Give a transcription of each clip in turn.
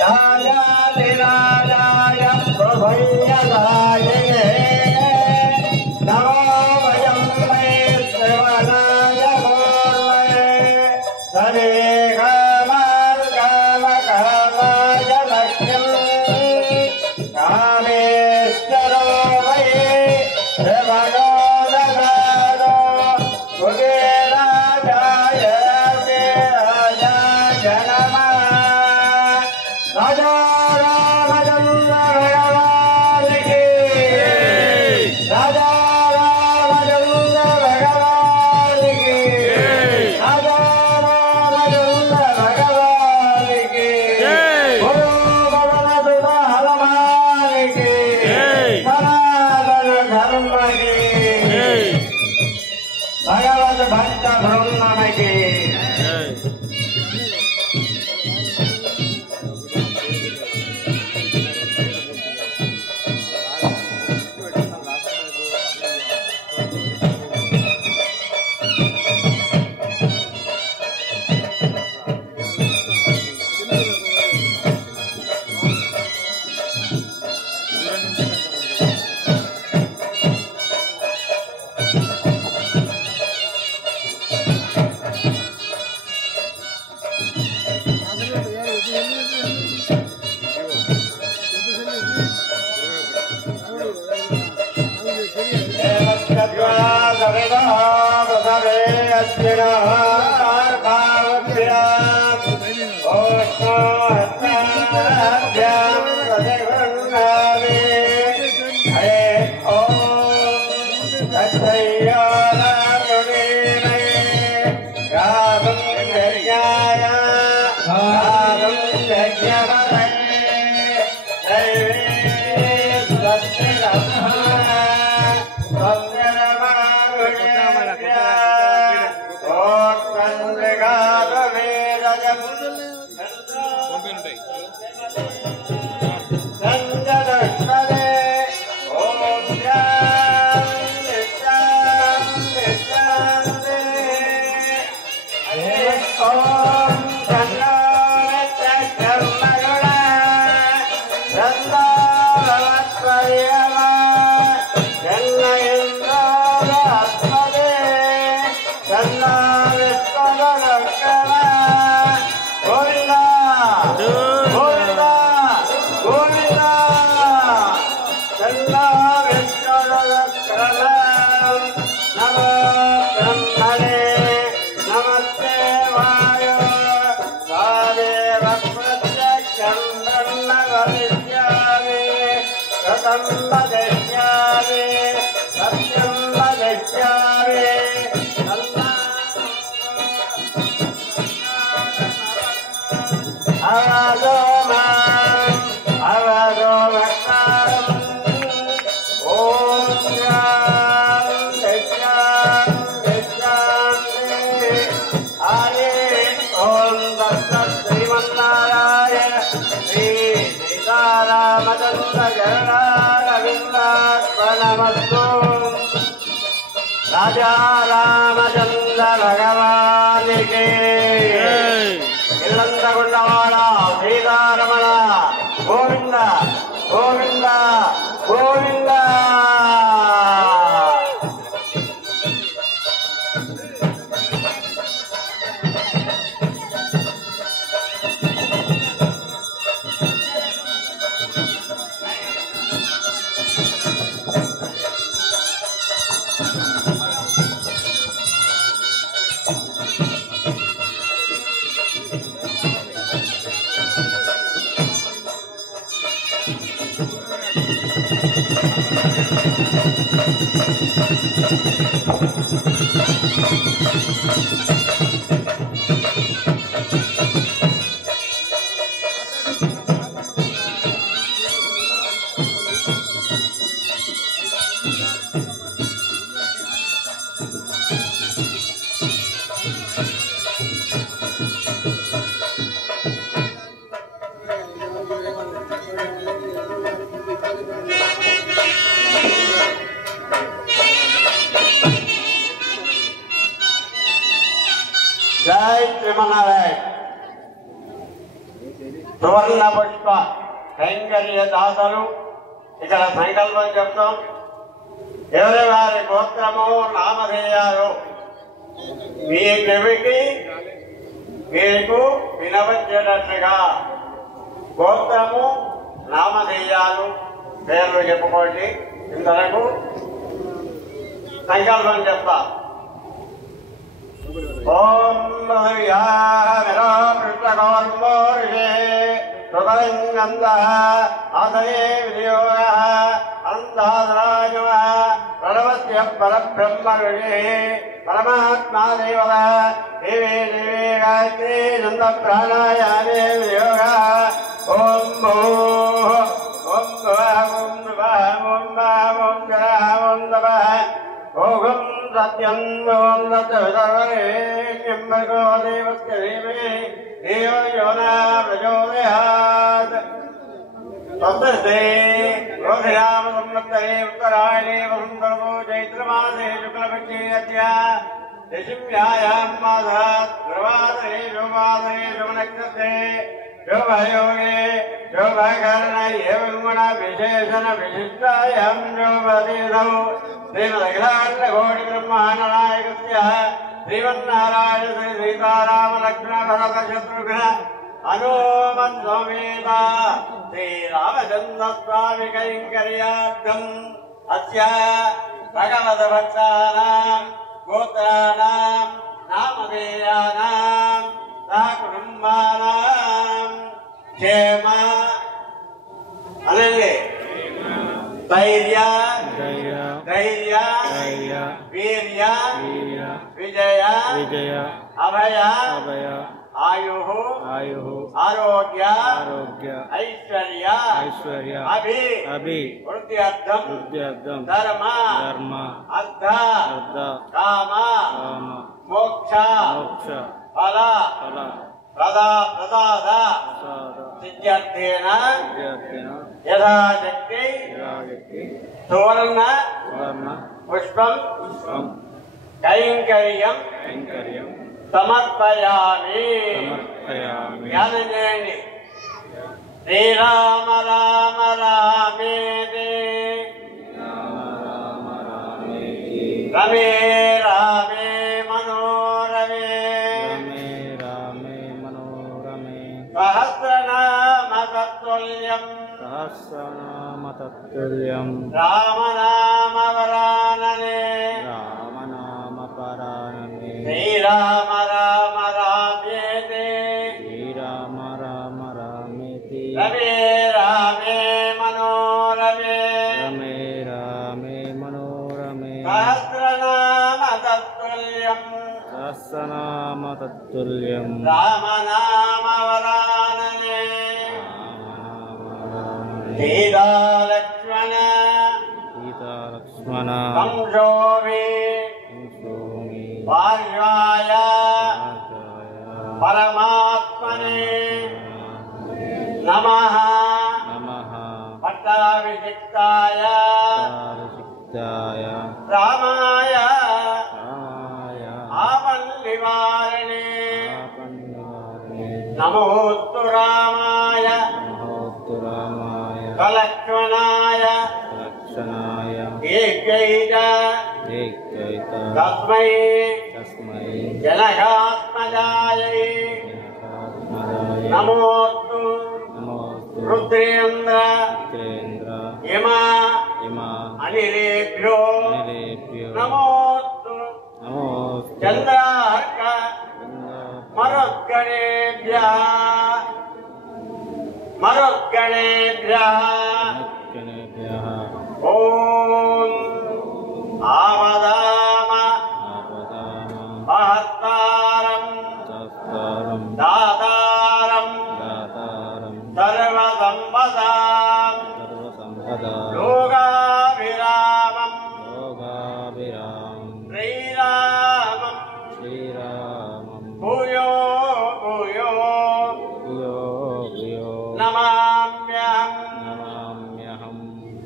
राजाधिराजाय प्रभय्यदायिने नमो वयं वै श्रवणाय मूर्धये तदेकमार्गमकामाय लक्ष्यं कामेश्वरो वै श्रवणो ददातो कुबेराजाय विराजाय नमः राजा रामचंद्र भगवान की राजा रामचंद्र भगवान की राजा रामचंद्र भगवान की बोलो भगवत हनुमान की सनातन धर्म की भगवत भक्त ब्रह्म की राजा रामचंद्र भगवान के इल्लंदगुंडवाड़ श्रीरामण गोविंद गोविंद गोविंद जय श्रीमनारायण। సువర్ణ పుష్ప కైంకర్య దాతలు ఇక్కడ సంకల్పం చెప్తాం. ఎవరి వారి గోత్రము నామధేయాలు మీ చెవికి మీకు వినవచ్చేటట్లుగా గోత్రము నామధేయాలు పేర్లు చెప్పుకోండి. ఇంతలకు సంకల్పం చెప్తా. ఓం హృదయంగంధ ఆదయే వినియోగ అనంతాదరాజ ప్రణవత్య పరబ్రహ్మ పరమాత్మా దేవత దేవే దేవే గాయత్రీ నంద ప్రాణాయామే వినియోగ ఓం భూ ఓం ఓం ఓం ఓం ఓం ఓం సత్యం ఓం సత్యవితరేణ్యం భర్గో దేవస్య ధీమహి ధియో యో న ప్రచోదయాత్. తస్సే రోధిరామ సంవత్సరే ఉత్తరాయణే వసుంధరో చైత్రమాసే శుక్లపక్షే అద్య దశమ్యాయాం మాసాత్ ధ్రువాదరే శోభాదరే శుభనక్షత్రే శోభయోగే శోభకరణ ఏవం గుణ విశేషణ విశిష్టాయాం శోభతీర్థౌ శ్రీమదఖిలాండ కోటి బ్రహ్మాండ నాయకస్య శ్రీమన్నారాయణ శ్రీ సీతారామ లక్ష్మణ భరత శత్రుఘ్న హనుమత్ సమేత శ్రీరామచంద్ర స్వామి కైంకర్యార్థం అస్య భగవత భక్తానాం గోత్రాణాం నామధేయానాం కుటుంబానాం క్షేమ అనండి ధైర్య ధైర్య వీర్య విజయ అభయ ఆయు ఆరోగ్య ఐశ్వర్య అభి వృద్ధ్యర్థం ధర్మ అర్థ కామ మోక్ష ఫల ప్రదాద సిద్ధ్యర్థేన యథాశక్తి సువర్ణ పుష్పం కైంకర్యం సమర్పయామి. ధ్యానం చేయండి. శ్రీరామ రామ రామేతి రమే రామే మనోరమే సహస్రనామ తత్తుల్యం రామనామ వరాననే శ్రీరామ రామ రామేతి రమే రామే మనోరమే సహస్రనామ తత్తుల్యం రామనామ వరాననే సీతా లక్ష్మణ సంశోభి భార్యాయ పరమాత్మనే నమః పట్టాభిషిక్తాయ రామాయ ఆపన్నివారిణే నమోస్తు రామాయ లక్ష్మణాయ ఏకైక తస్మై జనకాత్మజాయై నమోస్తు రుద్రేంద్ర యమ అనిలేభ్యో నమోస్తు చంద్రార్క మరుద్గణేభ్యః ఓం ఆవదామ మహత్తారం దాతారం సర్వసంపదాం లోకాభిరామం శ్రీరామం భూయో భూయో నమామ్యహం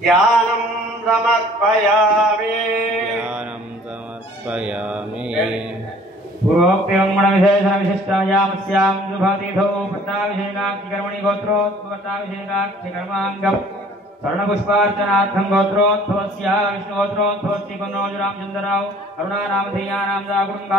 ధ్యానం సమర్పయామి पूर्वोक्तिमङ्गलविशेषणविशिष्टायामस्यां शुभतिथौ पट्टाभिषेकाक्षिकर्मणि गोत्रोत्पट्टाभिषेकाक्षिकर्माङ्गम् स्वर्णपुष्पार्चनार्थं गोत्रोद्भवस्य विष्णुगोत्रोद्भवस्य कुन्नोजुरामचन्द्रराव अरुणानामधेयानां कुटुम्बानां